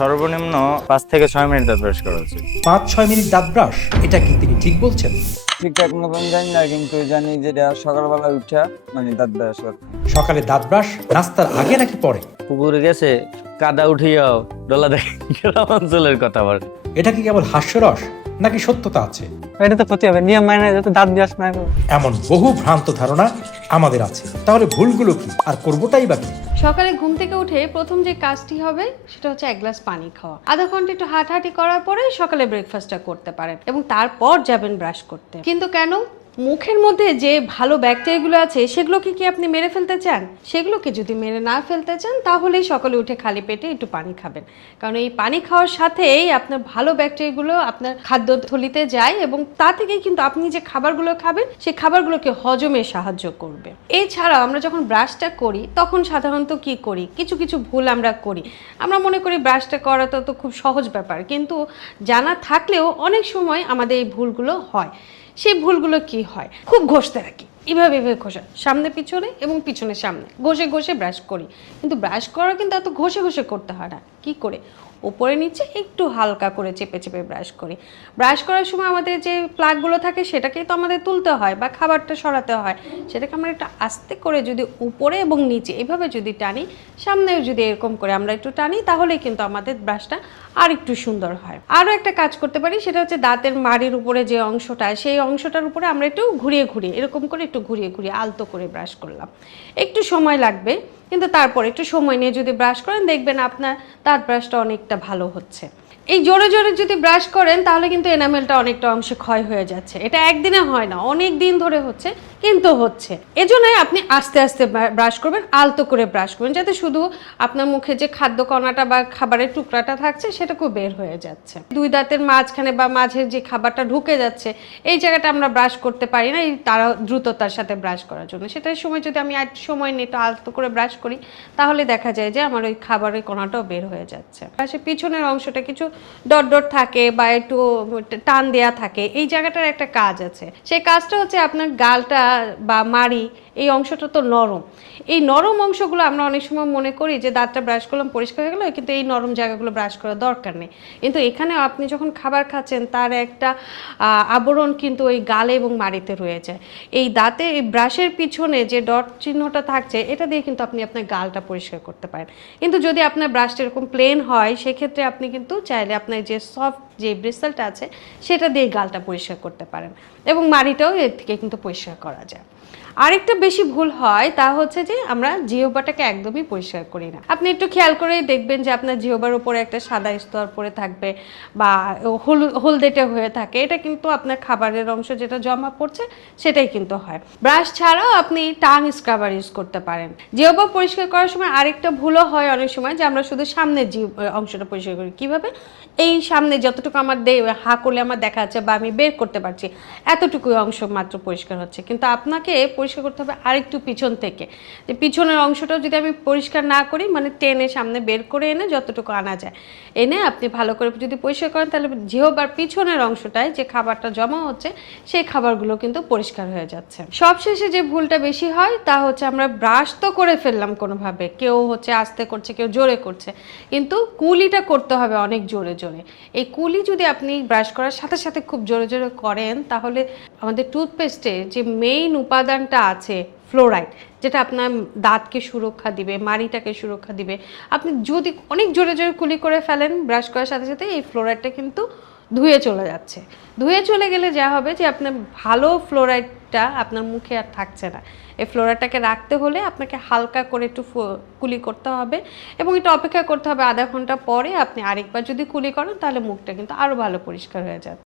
সর্বনিম্ন 5 থেকে 6 মিনিট দাঁত ব্রাশ করা উচিত। 5-6 মিনিট দাঁত ব্রাশ, এটা কি তিনি ঠিক বলছেন? ঠিকঠাক মতন জানি না, কিন্তু জানি যেটা সকালবেলা উঠা দাঁত ব্রাশ করতে। সকালে দাঁত ব্রাশ নাস্তার আগে নাকি পরে? পুকুরে গেছে কাদা উঠিয়াও ডলা দেখে গ্রাম অঞ্চলের কথা বলে। এটা কি কেবল হাস্যরস নাকি সত্যতা আছে? এটা তো ক্ষতি হবে, নিয়ম মানে যাতে দাঁত ব্রাশ না করো। এমন বহু ভ্রান্ত ধারণা আমাদের আছে, তাহলে ভুলগুলো কি আর করবোটাই বা কি? সকালে ঘুম থেকে উঠে প্রথম যে কাজটি হবে সেটা হচ্ছে 1 গ্লাস পানি খাওয়া। আধা ঘন্টা একটু হাঁটাহাঁটি করার পরে সকালে ব্রেকফাস্টটা করতে পারেন এবং তারপর যাবেন ব্রাশ করতে। কিন্তু কেন? মুখের মধ্যে যে ভালো ব্যাকটেরিয়াগুলো আছে সেগুলোকে কি আপনি মেরে ফেলতে চান? সেগুলোকে যদি মেরে না ফেলতে চান তাহলেই সকালে উঠে খালি পেটে একটু পানি খাবেন, কারণ এই পানি খাওয়ার সাথেই আপনার ভালো ব্যাকটেরিয়াগুলো আপনার খাদ্যথলিতে যায় এবং তা থেকেই কিন্তু আপনি যে খাবারগুলো খাবেন সেই খাবারগুলোকে হজমে সাহায্য করবে। এছাড়াও আমরা যখন ব্রাশটা করি তখন সাধারণত কি করি, কিছু কিছু ভুল আমরা করি। আমরা মনে করি ব্রাশটা করাটা তো খুব সহজ ব্যাপার, কিন্তু জানা থাকলেও অনেক সময় আমাদের এই ভুলগুলো হয়। সেই ভুলগুলো কি হয়? খুব ঘষতে থাকি, এভাবে ঘষা, সামনে পিছনে এবং পিছনে সামনে ঘষে ঘষে ব্রাশ করি, কিন্তু ব্রাশ করা কিন্তু এত ঘষে ঘষে করতে হয় না। কি করে? উপরে নিচে একটু হালকা করে চেপে চেপে ব্রাশ করি। ব্রাশ করার সময় আমাদের যে প্লাগগুলো থাকে সেটাকেই তো আমাদের তুলতে হয় বা খাবারটা সরাতে হয়, সেটাকে আমরা একটু আস্তে করে যদি উপরে এবং নিচে এভাবে যদি টানি, সামনেও যদি এরকম করে আমরা একটু টানি, তাহলেই কিন্তু আমাদের ব্রাশটা আর একটু সুন্দর হয়। আরও একটা কাজ করতে পারি, সেটা হচ্ছে দাঁতের মাড়ির উপরে যে অংশটা, সেই অংশটার উপরে আমরা একটু ঘুরিয়ে ঘুরিয়ে এরকম করে একটু ঘুরিয়ে ঘুরিয়ে আলতো করে ব্রাশ করলাম। একটু সময় লাগবে, কিন্তু তারপর একটু সময় নিয়ে যদি ব্রাশ করেন দেখবেন আপনার দাঁত ব্রাশটা অনেকটা ভালো হচ্ছে। এই জোরে জোরে যদি ব্রাশ করেন তাহলে কিন্তু এনামেলটা অনেকটা অংশে ক্ষয় হয়ে যাচ্ছে। এটা একদিনে হয় না, অনেক দিন ধরে হচ্ছে, কিন্তু হচ্ছে। এজন্যই আপনি আস্তে আস্তে ব্রাশ করবেন, আলতো করে ব্রাশ করবেন, যাতে শুধু আপনার মুখে যে খাদ্য কণাটা বা খাবারের টুকরাটা থাকছে সেটাকেও বের হয়ে যাচ্ছে। দুই দাঁতের মাঝখানে বা মাঝের যে খাবারটা ঢুকে যাচ্ছে এই জায়গাটা আমরা ব্রাশ করতে পারি না এই তারা দ্রুততার সাথে ব্রাশ করার জন্য। সেটার সময় যদি আমি একটু সময় নিয়ে একটু আলতো করে ব্রাশ করি তাহলে দেখা যায় যে আমার ওই খাবারের কণাটাও বের হয়ে যাচ্ছে। ব্রাশের পিছনের অংশটা কিছু ডট ডট থাকে বা একটু টান দেয়া থাকে, এই জায়গাটার একটা কাজ আছে। সেই কাজটা হচ্ছে আপনার গালটা বা মাড়ি এই অংশটা তো নরম, এই নরম অংশগুলো আমরা অনেক সময় মনে করি যে দাঁতটা ব্রাশ করলাম পরিষ্কার হয়ে গেলো, কিন্তু এই নরম জায়গাগুলো ব্রাশ করার দরকার নেই। কিন্তু এখানে আপনি যখন খাবার খাচ্ছেন তার একটা আবরণ কিন্তু ওই গালে এবং মাড়িতে রয়ে যায়। এই দাঁতে এই ব্রাশের পিছনে যে ডট চিহ্নটা থাকছে এটা দিয়ে কিন্তু আপনি আপনার গালটা পরিষ্কার করতে পারেন। কিন্তু যদি আপনার ব্রাশটা এরকম প্লেন হয় সেক্ষেত্রে আপনি কিন্তু চাইলে আপনার যে সফট যে ব্রিসেলটা আছে সেটা দিয়ে গালটা পরিষ্কার করতে পারেন এবং মাড়িটাও এর থেকে কিন্তু পরিষ্কার করা যায়। আরেকটা বেশি ভুল হয় তা হচ্ছে যে আমরা জিহ্বাটাকে একদমই পরিষ্কার করি না। আপনি একটু খেয়াল করেই দেখবেন যে আপনার জিহ্বার উপরে একটা সাদা স্তর পড়ে থাকবে বা হলদেটে হয়ে থাকে, এটা কিন্তু আপনার খাবারের অংশ যেটা জমা পড়ছে সেটাই কিন্তু হয়। ব্রাশ ছাড়াও আপনি টাং স্ক্রাবার ইউজ করতে পারেন। জিহ্বা পরিষ্কার করার সময় আরেকটা ভুলও হয় অনেক সময় যে আমরা শুধু সামনের অংশটা পরিষ্কার করি। কিভাবে? এই সামনে যতটুকু আমার হা করলে আমার দেখা যাচ্ছে বা আমি বের করতে পারছি এতটুকুই অংশ মাত্র পরিষ্কার হচ্ছে, কিন্তু আপনাকে পরিষ্কার করতে হবে আরেকটু পিছন থেকে। যে পিছনের অংশটাও যদি আমি পরিষ্কার না করি, মানে টেনে সামনে বের করে এনে যতটুকু আনা যায় এনে আপনি ভালো করে যদি পরিষ্কার করেন তাহলে জিহ্বার পিছনের অংশটায় যে খাবারটা জমা হচ্ছে সেই খাবারগুলো কিন্তু পরিষ্কার হয়ে যাচ্ছে। সবশেষে যে ভুলটা বেশি হয় তা হচ্ছে আমরা ব্রাশ তো করে ফেললাম কোনোভাবে, কেউ হচ্ছে আস্তে করছে কেউ জোরে করছে, কিন্তু কুলিটা করতে হবে অনেক জোরে জোরে। এই কুলি যদি আপনি ব্রাশ করার সাথে সাথে খুব জোরে জোরে করেন তাহলে আমাদের টুথপেস্টে যে মেইন উপাদানটা আছে ফ্লোরাইড, যেটা আপনার দাঁতকে সুরক্ষা দিবে, মাড়িটাকে সুরক্ষা দিবে, আপনি যদি অনেক জোরে জোরে কুলি করে ফেলেন ব্রাশ করার সাথে সাথে এই ফ্লোরাইডটা কিন্তু ধুয়ে চলে যাচ্ছে। ধুয়ে চলে গেলে যা হবে যে আপনার ভালো ফ্লোরাইডটা আপনার মুখে আর থাকছে না। এই ফ্লোরাইডটাকে রাখতে হলে আপনাকে হালকা করে একটু কুলি করতে হবে এবং একটু অপেক্ষা করতে হবে আধা ঘন্টা পরে আপনি আরেকবার যদি কুলি করেন তাহলে মুখটা কিন্তু আরও ভালো পরিষ্কার হয়ে যাবে।